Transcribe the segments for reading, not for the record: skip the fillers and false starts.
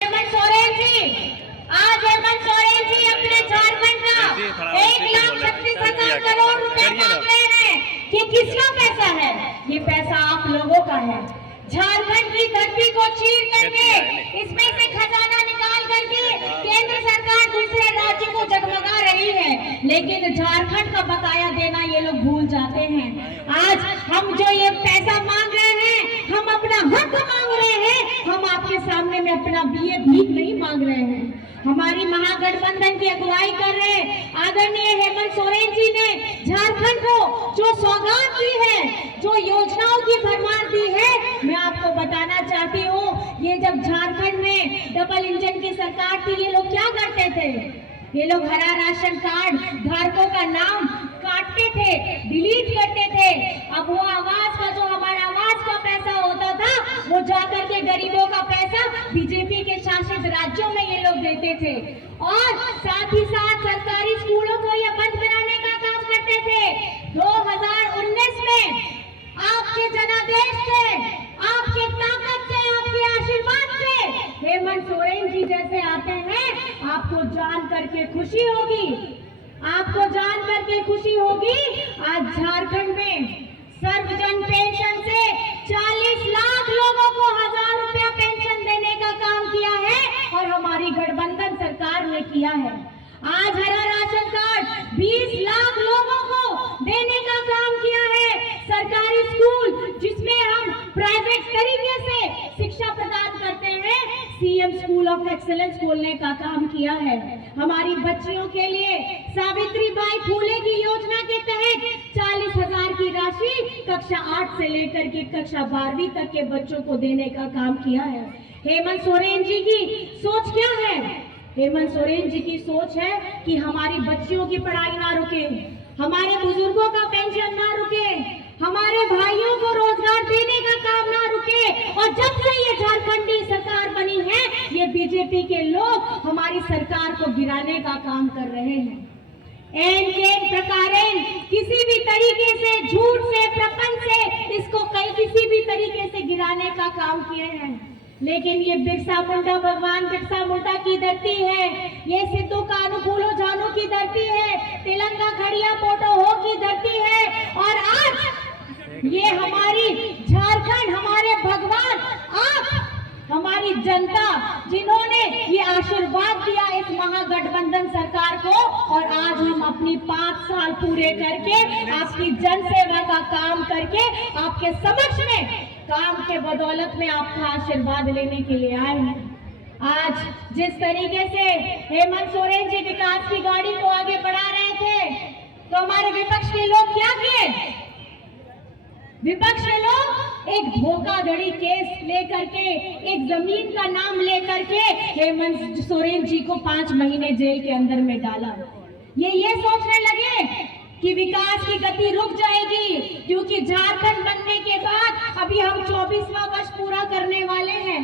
हेमंत सोरेन जी, आज हेमंत सोरेन जी अपने झारखंड का 1,36,000 करोड़ रुपए मांग रहे हैं कि किसका पैसा है? ये पैसा आप लोगों का है। झारखंड की धरती को चीर करके इसमें से खजाना निकाल करके केंद्र सरकार दूसरे राज्यों को जगमगा रही है, लेकिन झारखंड का बकाया देना ये लोग भूल जाते हैं। आज हम जो ये पैसा मांग रहे हैं, हम अपना हक मांग रहे हैं, हम आपके सामने में अपना भीख नहीं मांग रहे हैं। हमारी महागठबंधन की अगुवाई कर रहे आदरणीय हेमंत सोरेन जी ने झारखंड को जो सौगात दी है, जो योजनाओं की भरमार दी है, मैं आपको बताना चाहती हूँ, ये जब झारखंड में डबल इंजन की सरकार थी, ये लोग क्या करते थे? ये लोग हरा राशन कार्ड धारकों का नाम काटते थे, डिलीट करते थे। अब वो आवास का जो हमारा आवास का पैसा होता था, वो जाकर के गरीबों का पैसा बीजेपी के शासित राज्यों में ये लोग देते थे, और साथ ही साथ सरकारी स्कूलों को ये बंद कराने का काम करते थे। 2019 में आपके जनादेश से, आपके ताकत से, आपके आशीर्वाद से हेमंत सोरेन जी जैसे आते हैं, आपको जान करके खुशी होगी, आपको जान करके खुशी होगी। आज झारखंड में सर्वजन पेंशन से 40 लाख लोगों को 1000 रुपया पेंशन देने का काम किया है, और हमारी गठबंधन सरकार ने किया है। आज हरा राशन कार्ड 20 लाख लोगों को देने का काम किया है। सरकारी स्कूल जिसमें हम प्राइवेट तरीके से शिक्षा प्रदान करते हैं, सीएम स्कूल ऑफ एक्सीलेंस खोलने का काम किया है। हमारी बच्चियों के लिए सावित्रीबाई फूले की योजना के तहत 40,000 की राशि कक्षा 8 से लेकर के कक्षा 12वीं तक के बच्चों को देने का काम किया है। हेमंत सोरेन जी की सोच क्या है? हेमंत सोरेन जी की सोच है कि हमारी बच्चियों की पढ़ाई ना रुके, हमारे बुजुर्गों का पेंशन ना रुके, हमारे भाइयों को रोजगार देने का काम ना रुके। और जब से ये झारखंडी सरकार बनी है, ये बीजेपी के लोग हमारी सरकार को गिराने का काम कर रहे हैं। एन केन प्रकारेण किसी भी तरीके से, झूठ से, प्रपंच से इसको किसी भी तरीके से गिराने का काम किए हैं। लेकिन ये बिरसा मुंडा, भगवान बिरसा मुंडा की धरती है, ये सिद्धू कानूपुलो जानू की धरती है, तेलंगा खड़िया पोटो हो की धरती है, और आज ये हमारी झारखंड, हमारे भगवान, आप, हमारी जनता, जिन्होंने ये आशीर्वाद दिया इस महागठबंधन सरकार को, और आज हम अपनी 5 साल पूरे करके आपकी जनसेवा का काम करके आपके समक्ष में काम के बदौलत में आपका आशीर्वाद लेने के लिए आए हैं। आज जिस तरीके से हेमंत सोरेन जी विकास की गाड़ी को आगे बढ़ा रहे थे, तो हमारे विपक्ष के लोग क्या किए? विपक्ष के लोग एक धोखाधड़ी केस लेकर के, एक जमीन का नाम लेकर के हेमंत सोरेन जी को 5 महीने जेल के अंदर में डाला। ये सोचने लगे कि विकास की गति रुक जाएगी, क्योंकि झारखंड बनने के बाद अभी हम 24वां वर्ष पूरा करने वाले हैं,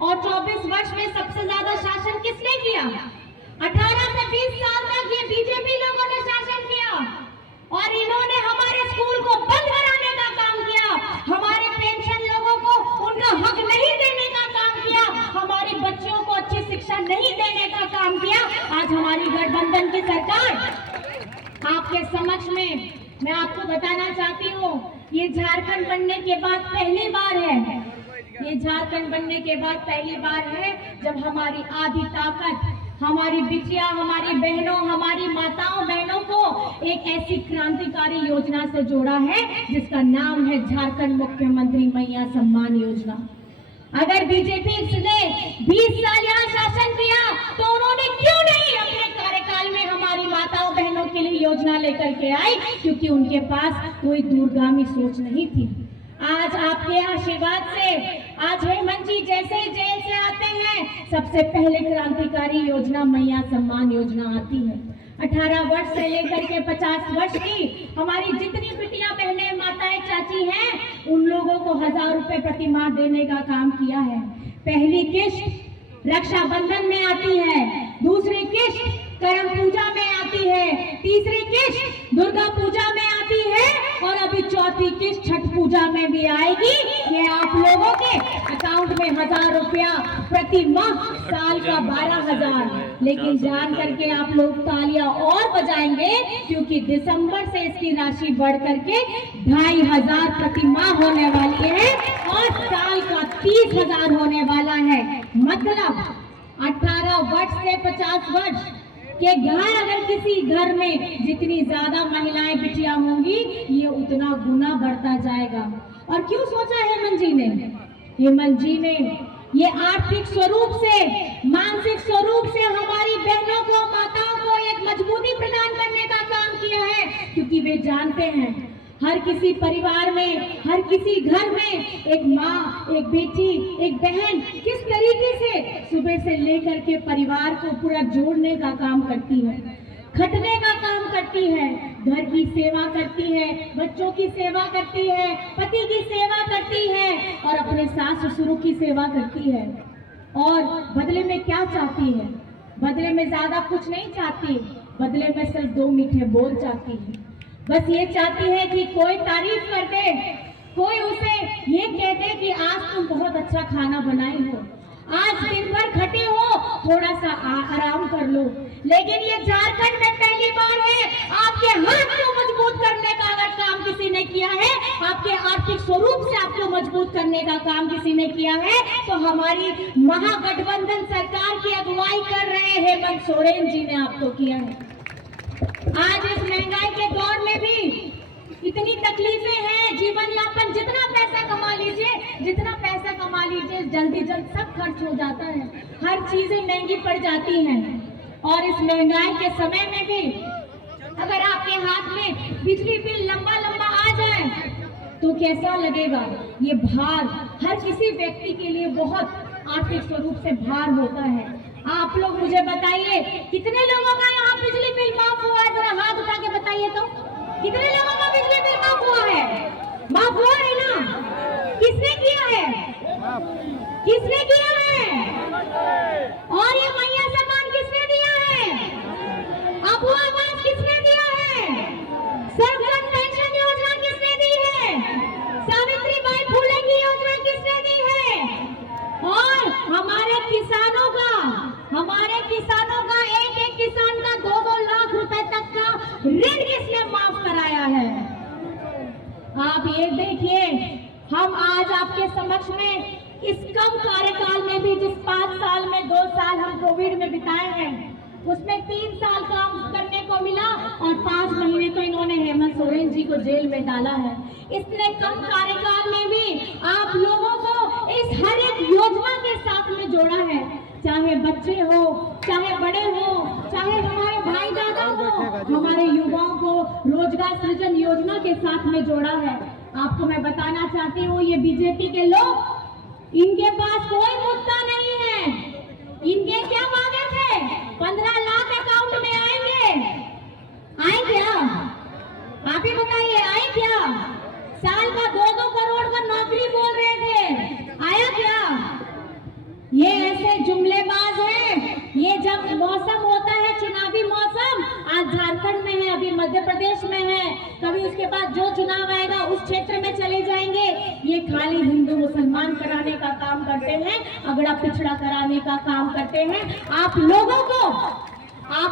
और 24 वर्ष में सबसे ज्यादा शासन किसने किया? 18 से 20 साल तक ये बीजेपी लोगों ने शासन किया, और इन्होंने हमारे स्कूल को बंद कराने का काम किया, हमारे पेंशन लोगों को उनका हक नहीं देने का काम किया, हमारी बच्चियों को अच्छी शिक्षा नहीं देने का काम किया। आज हमारी गठबंधन की सरकार आपके समक्ष में, मैं आपको बताना चाहती हूँ, ये झारखंड बनने के बाद पहली बार है, ये झारखंड बनने के बाद पहली बार है जब हमारी आधी ताकत, हमारी बिटिया, हमारी बहनों, हमारी माताओं बहनों को एक ऐसी क्रांतिकारी योजना से जोड़ा है जिसका नाम है झारखंड मुख्यमंत्री मैया सम्मान योजना। अगर बीजेपी ने 20 साल यहाँ शासन किया, तो उन्होंने क्यों नहीं अपने कार्यकाल में हमारी माताओं बहनों के लिए योजना लेकर के आई? क्योंकि उनके पास कोई दूरगामी सोच नहीं थी। आज आपके आशीर्वाद से, आज हेमंत जी जैसे जेल से आते हैं, सबसे पहले क्रांतिकारी योजना मैया सम्मान योजना आती है। 18 वर्ष से लेकर के 50 वर्ष की हमारी जितनी बिटिया, बहनें, माताएं, चाची हैं, उन लोगों को 1000 रुपए प्रति माह देने का काम किया है। पहली किश्त रक्षाबंधन में आती है, दूसरी किश्त करम पूजा में आती है, तीसरी किस्त दुर्गा पूजा में आती है और अभी चौथी किस्त छठ पूजा में भी आएगी। ये आप लोगों के अकाउंट में 1000 रुपया प्रति माह, साल का 12,000। लेकिन जान करके आप लोग तालियां और बजाएंगे क्योंकि दिसंबर से इसकी राशि बढ़ करके 2500 प्रति माह होने वाली है और साल का 30,000 होने वाला है। मतलब 18 वर्ष से 50 वर्ष के घर, अगर किसी घर में जितनी ज्यादा महिलाएं बिटिया होंगी ये उतना गुना बढ़ता जाएगा। और क्यों सोचा हेमंत जी ने? हेमंत जी ने ये आर्थिक स्वरूप से, मानसिक स्वरूप से हमारी बहनों को, माताओं को एक मजबूती प्रदान करने का काम किया है, क्योंकि वे जानते हैं हर किसी परिवार में, हर किसी घर में एक माँ, एक बेटी, एक बहन किस तरीके से सुबह से लेकर के परिवार को पूरा जोड़ने का काम करती है, खटने का काम करती है, घर की सेवा करती है, बच्चों की सेवा करती है, पति की सेवा करती है और अपने सास ससुरों की सेवा करती है। और बदले में क्या चाहती है? बदले में ज्यादा कुछ नहीं चाहती, बदले में सिर्फ 2 मीठे बोल चाहती है। बस ये चाहती है कि कोई तारीफ कर दे, कोई उसे ये कह दे कि आज तुम बहुत अच्छा खाना बनाई हो, आज दिन भर खटे हो, थोड़ा सा आराम कर लो। लेकिन ये झारखंड में पहली बार है आपके हाथ को मजबूत करने का अगर काम किसी ने किया है, आपके आर्थिक स्वरूप से आपको मजबूत करने का काम किसी ने किया है, तो हमारी महागठबंधन सरकार की अगुवाई कर रहे हेमंत सोरेन जी ने आपको किया है। आज इस महंगाई के दौर में भी इतनी तकलीफें हैं, जीवन यापन, जितना पैसा कमा लीजिए, जितना पैसा कमा लीजिए जल्दी जल्द सब खर्च हो जाता है, हर चीजें महंगी पड़ जाती हैं। और इस महंगाई के समय में भी अगर आपके हाथ में बिजली बिल लंबा लंबा आ जाए तो कैसा लगेगा? ये भार हर किसी व्यक्ति के लिए बहुत आर्थिक स्वरूप से भार होता है। आप लोग मुझे बताइए कितने लोगों का यहाँ बिजली बिल माफ हुआ है? जरा हाथ उठा के बताइए तो, कितने लोगों का बिजली बिल माफ हुआ है? माफ हुआ है ना? किसने किया है? किसने किया है? और ये मैया सम्मान किसने दिया है? अबू आवास किसने दिया है? सर्वजन पेंशन योजना किसने दी है? सावित्रीबाई फुले की योजना किसने दी है? और हमारे किसानों का एक एक किसान का 2-2 लाख रुपए तक का ऋण किसने माफ कराया है? आप ये देखिए, हम आज आपके समक्ष में इस कम कार्यकाल में भी, जिस 5 साल में 2 साल हम कोविड में बिताए हैं, उसमें 3 साल काम करने को मिला और 5 महीने तो इन्होंने हेमंत सोरेन जी को जेल में डाला है। इतने कम कार्यकाल में भी आप लोगों को इस हर एक योजना के साथ में जोड़ा है, चाहे बच्चे हो, चाहे बड़े हो, चाहे हमारे भाई दादा हो, हमारे युवाओं को रोजगार सृजन योजना के साथ में जोड़ा है। आपको मैं बताना चाहती हूँ, ये बीजेपी के लोग, इनके पास कोई मुद्दा नहीं है। इनके क्या वादे थे? 15 लाख अकाउंट में आएंगे, आए क्या? आप ही बताइए, आए क्या? साल का 2-2 करोड़ का नौकरी बोल रहे थे, आया क्या? ये ऐसे जुमलेबाज हैं। ये जब मौसम होता है, चुनावी मौसम, आज झारखंड में है, अभी मध्य प्रदेश में है, कभी उसके बाद जो चुनाव आएगा उस क्षेत्र में चले जाएंगे। ये खाली हिंदू मुसलमान कराने का काम करते हैं, अगड़ा पिछड़ा कराने का काम करते हैं। आप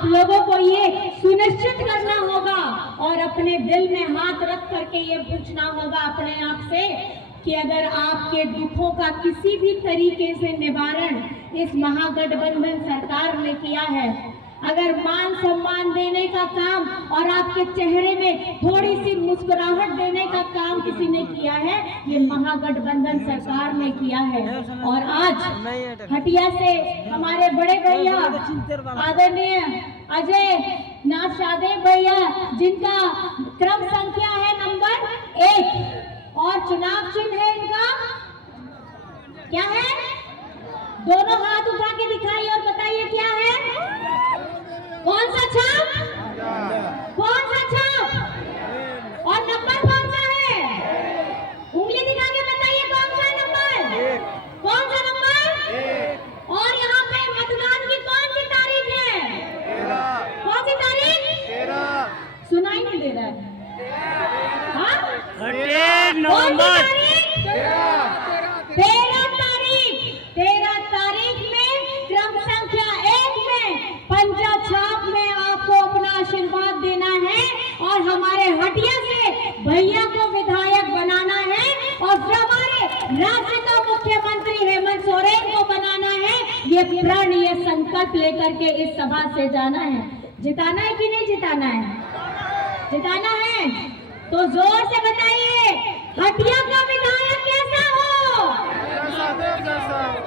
लोगों को ये सुनिश्चित करना होगा और अपने दिल में हाथ रख करके ये पूछना होगा अपने आप से कि अगर आपके दुखों का किसी भी तरीके से निवारण इस महागठबंधन सरकार ने किया है, अगर मान सम्मान देने का काम और आपके चेहरे में थोड़ी सी मुस्कुराहट देने का काम किसी ने किया है, ये महागठबंधन सरकार ने किया है। और आज हटिया से हमारे बड़े भैया आदरणीय अजय नाथ शाहदेव भैया, जिनका क्रम संख्या है नंबर 1 और चुनाव चिन्ह है इनका क्या है? दोनों हाथ उठा के दिखाइए और बताइए क्या है? कौन सा छाप? कौन सा छाप? और नंबर कौन सा है? उंगली दिखा के बताइए कौन सा नंबर? कौन सा नंबर? और यहाँ पे मतदान की कौन सी तारीख है? हटिया से भैया को विधायक बनाना है और हमारे राज्य का मुख्यमंत्री हेमंत सोरेन को बनाना है। ये प्रण, ये संकल्प लेकर के इस सभा से जाना है। जिताना है कि नहीं जिताना है? जिताना है तो जोर से बताइए, हटिया का विधायक कैसा हो?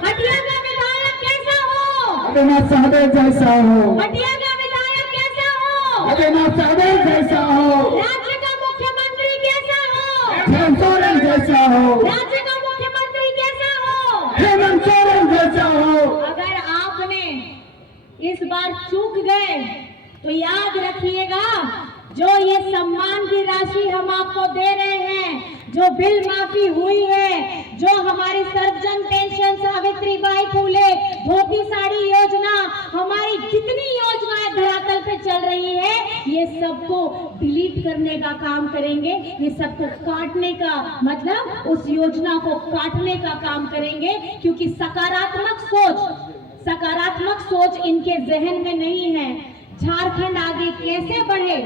हटिया का विधायक कैसा हो? आदिनाथ सहदेव जैसा हो। हटिया का विधायक कैसा हो? आदिनाथ सहदेव जैसा हो। राज्य का मुख्यमंत्री कैसा हो? हेमंत सोरेन जैसा हो। राज्य का मुख्यमंत्री कैसा हो? हेमंत सोरेन जैसा हो। अगर आपने इस बार चूक गए तो याद रखिएगा, जो ये सम्मान की राशि हम आपको दे रहे हैं, जो बिल माफी हुई है, जो हमारी सर्वजन पेंशन, सावित्रीबाई फूले, धोती साड़ी योजना, हमारी जितनी योजनाएं धरातल पे चल रही है, ये सबको डिलीट करने का काम करेंगे। ये सबको काटने का मतलब उस योजना को काटने का काम करेंगे, क्योंकि सकारात्मक सोच इनके जहन में नहीं है। झारखंड आगे कैसे बढ़े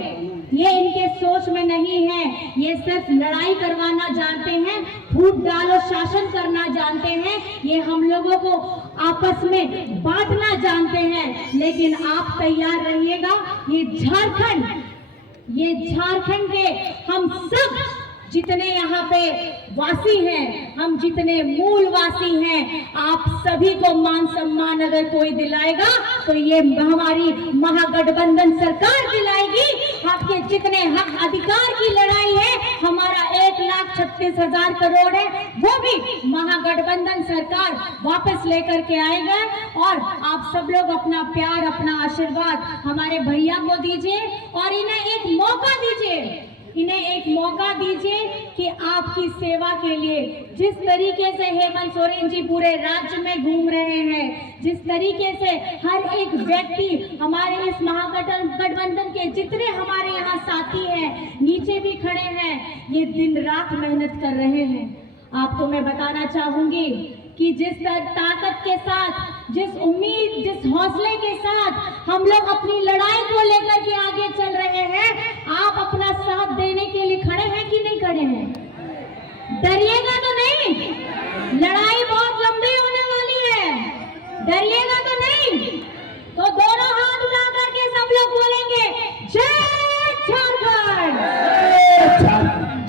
ये इनके सोच में नहीं है। ये सिर्फ लड़ाई करवाना जानते हैं, फूट डालो शासन करना जानते हैं, ये हम लोगों को आपस में बांटना जानते हैं। लेकिन आप तैयार रहिएगा, ये झारखंड के हम सब जितने यहाँ पे वासी हैं, हम जितने मूल वासी हैं, आप सभी को मान सम्मान अगर कोई दिलाएगा तो ये हमारी महागठबंधन सरकार दिलाएगी। आपके जितने हक अधिकार की लड़ाई है, हमारा 1,36,000 करोड़ है, वो भी महागठबंधन सरकार वापस लेकर के आएगा। और आप सब लोग अपना प्यार, अपना आशीर्वाद हमारे भैया को दीजिए और इन्हें एक मौका दीजिए कि आपकी सेवा के लिए जिस तरीके से हेमंत सोरेन जी पूरे राज्य में घूम रहे हैं, जिस तरीके से हर एक व्यक्ति हमारे इस महागठबंधन के जितने हमारे यहाँ साथी हैं, नीचे भी खड़े हैं, ये दिन रात मेहनत कर रहे हैं। आपको मैं बताना चाहूंगी कि जिस ताकत के साथ, जिस उम्मीद, जिस हौसले के साथ हम लोग अपनी लड़ाई को लेकर के आगे चल रहे हैं, आप अपना साथ देने के लिए खड़े हैं कि नहीं खड़े हैं? डरिएगा तो नहीं, लड़ाई बहुत लंबी होने वाली है, डरिएगा तो नहीं। तो दोनों हाथ उठा करके सब लोग बोलेंगे, जय झारखंड,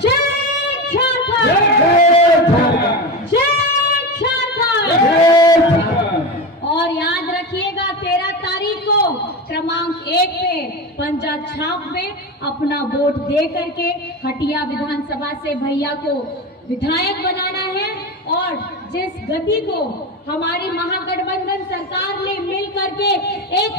जय झारखंड, जय। और याद रखिएगा 13 तारीख को क्रमांक 1 पे पंजा छाप में अपना वोट दे करके हटिया विधानसभा से भैया को विधायक बनाना है। और जिस गति को हमारी महागठबंधन सरकार ने मिल करके एक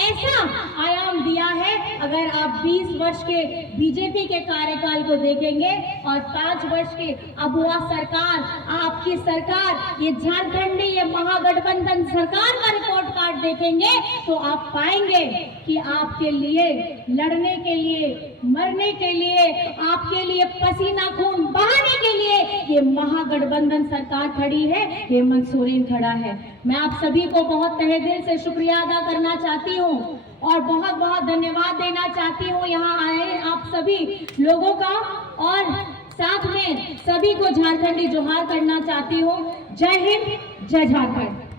ऐसा आयाम दिया है, अगर आप 20 वर्ष के बीजेपी के कार्यकाल को देखेंगे और 5 वर्ष के अब हुआ सरकार, आपकी सरकार, ये झारखंडी, ये महागठबंधन सरकार का रिपोर्ट कार्ड देखेंगे तो आप पाएंगे कि आपके लिए लड़ने के लिए, मरने के लिए, आपके लिए पसीना खून बहाने के लिए ये महागठबंधन सरकार खड़ी है, हेमंत सोरेन खड़ा है। मैं आप सभी को बहुत तहे दिल से शुक्रिया अदा करना चाहती हूँ और बहुत बहुत धन्यवाद देना चाहती हूँ यहाँ आए आप सभी लोगों का, और साथ में सभी को झारखंडी जोहार करना चाहती हूँ। जय हिंद, जय झारखंड।